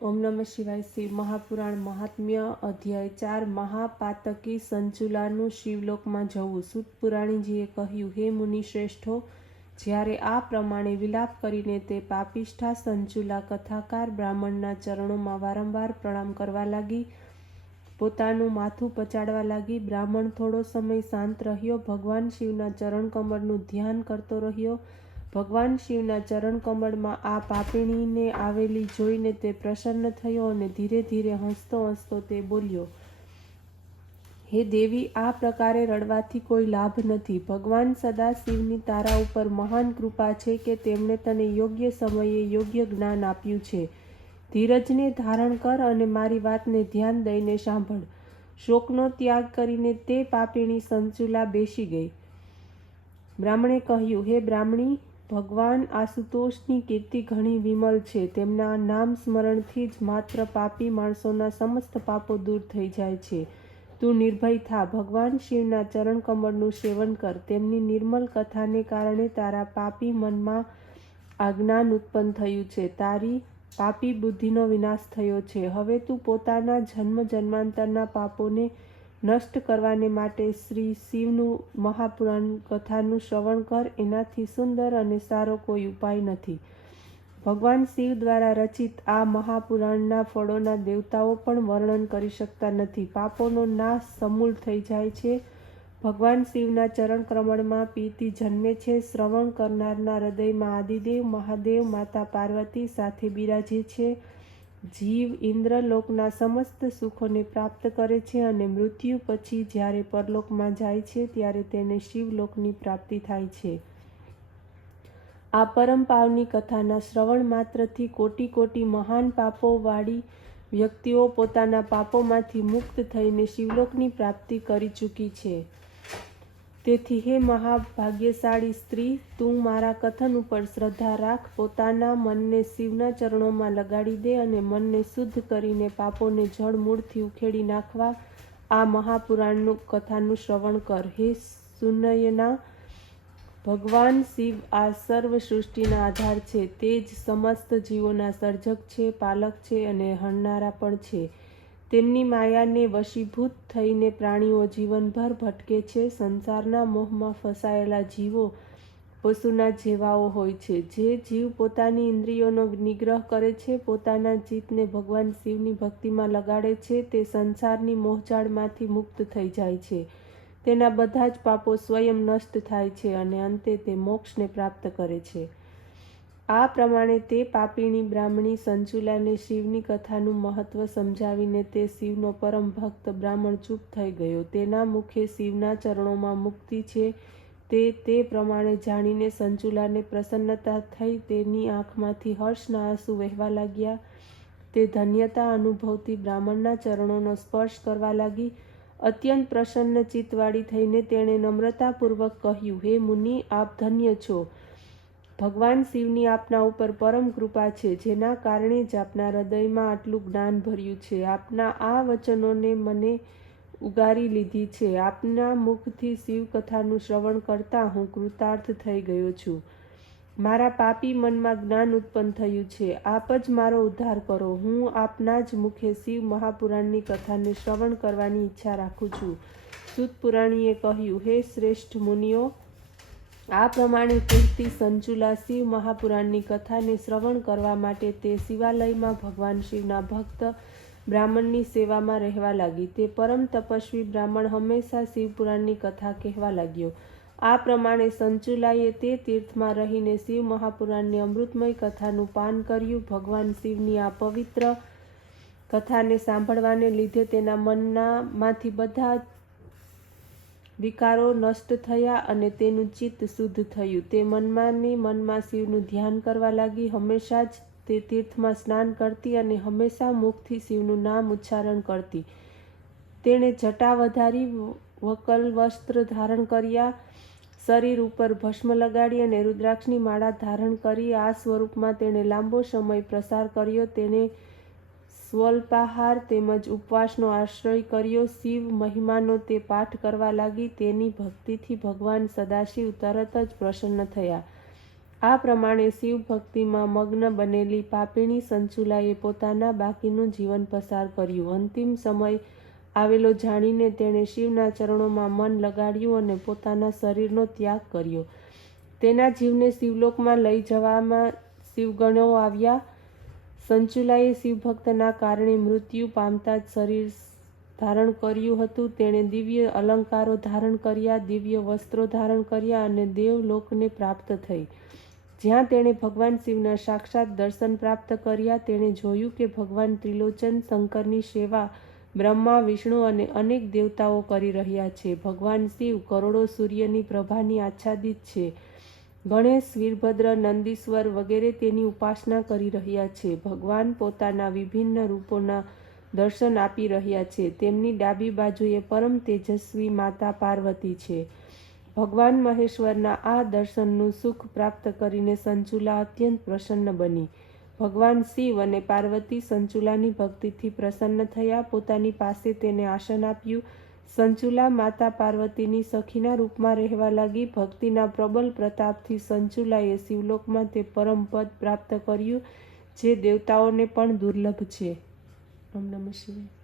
ઓમ નમઃ શિવાય. શિવ મહાપુરાણ મહાત્મ્ય અધ્યાય 4 મહાપાતકી સંચુલાનું શિવલોકમાં જવું. સૂત પુરાણીજીએ કહ્યું, હે મુનિ શ્રેષ્ઠો, જ્યારે આ પ્રમાણે વિલાપ કરીને તે પાપિષ્ઠા સંચુલા કથાકાર બ્રાહ્મણના ચરણોમાં વારંવાર પ્રણામ કરવા લાગી, પોતાનું માથું પચાડવા લાગી. બ્રાહ્મણ થોડો સમય શાંત રહ્યો, ભગવાન શિવના ચરણ કમળનું ધ્યાન કરતો રહ્યો. ભગવાન શિવના ચરણ કમળમાં આ પાપીણીને આવેલી જોઈને તે પ્રસન્ન થયો અને ધીરે ધીરે હસતો હસતો તે બોલ્યો, હે દેવી, આ પ્રકારે રડવાથી કોઈ લાભ નથી. ભગવાન સદાશિવની તારા ઉપર મહાન કૃપા છે કે તેમણે તને યોગ્ય સમયે યોગ્ય જ્ઞાન આપ્યું છે. ધીરજને ધારણ કર અને મારી વાતને ધ્યાન દઈને સાંભળ. શોકનો ત્યાગ કરીને તે પાપીણી સંચુલા બેસી ગઈ. બ્રાહ્મણે કહ્યું, હે બ્રાહ્મણી, ભગવાન આશુતોષની કીર્તિ ઘણી વિમલ છે. તેમના નામ સ્મરણથી જ માત્ર પાપી માણસોના સમસ્ત પાપો દૂર થઈ જાય છે. તું નિર્ભય થા, ભગવાન શિવના ચરણ કમળનું સેવન કર. તેમની નિર્મલ કથાને કારણે તારા પાપી મનમાં અજ્ઞાન ઉત્પન્ન થયું છે, તારી પાપી બુદ્ધિનો વિનાશ થયો છે. હવે તું પોતાના જન્મ જન્માંતરના પાપોને નષ્ટ કરવાને માટે શ્રી શિવનું મહાપુરાણ કથાનું શ્રવણ કર. એનાથી સુંદર અને સારો કોઈ ઉપાય નથી. ભગવાન શિવ દ્વારા રચિત આ મહાપુરાણના ફળોના દેવતાઓ પણ વર્ણન કરી શકતા નથી. પાપોનો નાશ સમૂળ થઈ જાય છે. ભગવાન શિવના ચરણ કમળમાં પ્રીતિ જન્મે છે. શ્રવણ કરનારના હૃદયમાં આદિદેવ મહાદેવ માતા પાર્વતી સાથે બિરાજે છે. જીવ ઇન્દ્રલોકના સમસ્ત સુખોને પ્રાપ્ત કરે છે અને મૃત્યુ પછી જ્યારે પરલોકમાં જાય છે ત્યારે તેને શિવલોકની પ્રાપ્તિ થાય છે. આ પરમ પાવની કથાના શ્રવણ માત્રથી કોટી કોટી મહાન પાપોવાળી વ્યક્તિઓ પોતાના પાપોમાંથી મુક્ત થઈને શિવલોકની પ્રાપ્તિ કરી ચૂકી છે. તેથી હે મહાભાગ્યશાળી સ્ત્રી, તું મારા કથન ઉપર શ્રદ્ધા રાખ. પોતાના મનને શિવના ચરણોમાં લગાડી દે અને મનને શુદ્ધ કરીને પાપોને જળ મૂળથી ઉખેડી નાખવા આ મહાપુરાણનું કથાનું શ્રવણ કર. હે સુનયના, ભગવાન શિવ આ સર્વ સૃષ્ટિના આધાર છે. તે જ સમસ્ત જીવોના સર્જક છે, પાલક છે અને હણનારા પણ છે. તેમની માયાને વશીભૂત થઈને પ્રાણીઓ જીવનભર ભટકે છે. સંસારના મોહમાં ફસાયેલા જીવો પશુના જેવાઓ હોય છે. જે જીવ પોતાની ઇન્દ્રિયોનો નિગ્રહ કરે છે, પોતાના ચિત્તને ભગવાન શિવની ભક્તિમાં લગાડે છે, તે સંસારની મોહજાળમાંથી મુક્ત થઈ જાય છે. તેના બધા જ પાપો સ્વયં નષ્ટ થાય છે અને અંતે તે મોક્ષને પ્રાપ્ત કરે છે. આ પ્રમાણે તે પાપીણી બ્રાહ્મણી સંચુલાને શિવની કથાનું મહત્વ સમજાવીને તે શિવનો પરમ ભક્ત બ્રાહ્મણ ચૂપ થઈ ગયો. તેના મુખે શિવના ચરણોમાં મુક્તિ છે તે પ્રમાણે જાણીને સંચુલાને પ્રસન્નતા થઈ. તેની આંખમાંથી હર્ષના આંસુ વહેવા લાગ્યા. તે ધન્યતા અનુભવતી બ્રાહ્મણના ચરણોનો સ્પર્શ કરવા લાગી. અત્યંત પ્રસન્ન ચિત્તવાળી થઈને તેણે નમ્રતાપૂર્વક કહ્યું, હે મુનિ, આપ ધન્ય છો. ભગવાન શિવની આપના ઉપર પરમ કૃપા છે, જેના કારણે જ આપના હૃદયમાં આટલું જ્ઞાન ભર્યું છે. આપના આ વચનોને મને ઉગારી લીધી છે. આપના મુખથી શિવ કથાનું શ્રવણ કરતાં હું કૃતાર્થ થઈ ગયો છું. મારા પાપી મનમાં જ્ઞાન ઉત્પન્ન થયું છે. આપ જ મારો ઉદ્ધાર કરો. હું આપના જ મુખે શિવ મહાપુરાણની કથાને શ્રવણ કરવાની ઈચ્છા રાખું છું. સૂત પુરાણીએ કહ્યું, હે શ્રેષ્ઠ મુનિઓ, આ પ્રમાણે કહેતી સંચુલા શિવ મહાપુરાણની કથાને શ્રવણ કરવા માટે તે શિવાલયમાં ભગવાન શિવના ભક્ત બ્રાહ્મણની સેવામાં રહેવા લાગી. તે પરમ તપસ્વી બ્રાહ્મણ હંમેશા શિવપુરાણની કથા કહેવા લાગ્યો. આ પ્રમાણે સંચુલાએ તે તીર્થમાં રહીને શિવ મહાપુરાણની અમૃતમય કથાનું પાન કર્યું. ભગવાન શિવની આ પવિત્ર કથાને સાંભળવાને લીધે તેના માંથી બધા વિકારો નષ્ટ થયા અને તેનું ચિત્ત શુદ્ધ થયું. તે મનમાં શિવનું ધ્યાન કરવા લાગી. હંમેશા જ તે તીર્થમાં સ્નાન કરતી અને હંમેશા મુખથી શિવનું નામ ઉચ્ચારણ કરતી. તેણે જટા વધારી, વકલ વસ્ત્ર ધારણ કર્યા, શરીર ઉપર ભસ્મ લગાડી અને રુદ્રાક્ષની માળા ધારણ કરી આ સ્વરૂપમાં તેણે લાંબો સમય પ્રસાર કર્યો. તેણે સ્વલ્પાહાર તેમજ ઉપવાસનો આશ્રય કર્યો. શિવ મહિમાનો તે પાઠ કરવા લાગી. તેની ભક્તિથી ભગવાન સદાશિવ તરત જ પ્રસન્ન થયા. આ પ્રમાણે શિવ ભક્તિમાં મગ્ન બનેલી પાપીણી સંચુલાએ પોતાના બાકીનું જીવન પસાર કર્યું. અંતિમ સમય આવેલો જાણીને તેણે શિવના ચરણોમાં મન લગાડ્યું અને પોતાના શરીરનો ત્યાગ કર્યો. તેના જીવને શિવલોકમાં લઈ જવામાં શિવગણો આવ્યા. સંચુલાએ શિવભક્તના કારણે મૃત્યુ પામતા જ શરીર ધારણ કર્યું હતું. તેણે દિવ્ય અલંકારો ધારણ કર્યા, દિવ્ય વસ્ત્રો ધારણ કર્યા અને દેવલોકને પ્રાપ્ત થઈ, જ્યાં તેણે ભગવાન શિવના સાક્ષાત દર્શન પ્રાપ્ત કર્યા. તેણે જોયું કે ભગવાન ત્રિલોચન શંકરની સેવા બ્રહ્મા, વિષ્ણુ અને અનેક દેવતાઓ કરી રહ્યા છે. ભગવાન શિવ કરોડો સૂર્યની પ્રભાની આચ્છાદિત છે. ગણેશ, વીરભદ્ર, નંદીશ્વર વગેરે તેની ઉપાસના કરી રહ્યા છે. ભગવાન પોતાના વિભિન્ન રૂપોના દર્શન આપી રહ્યા છે. તેમની ડાબી બાજુએ પરમ તેજસ્વી માતા પાર્વતી છે. ભગવાન મહેશ્વરના આ દર્શનનું સુખ પ્રાપ્ત કરીને સંચુલા અત્યંત પ્રસન્ન બની. ભગવાન શિવ અને પાર્વતી સંચુલાની ભક્તિથી પ્રસન્ન થયા. પોતાની પાસે તેને આસન આપ્યું. સંચુલા માતા પાર્વતીની સખીના રૂપમાં રહેવા લાગી. ભક્તિના પ્રબલ પ્રતાપથી સંચુલાએ શિવલોકમાં તે પરમ પદ પ્રાપ્ત કર્યું, જે દેવતાઓને પણ દુર્લભ છે. ઓમ નમઃ શિવાય.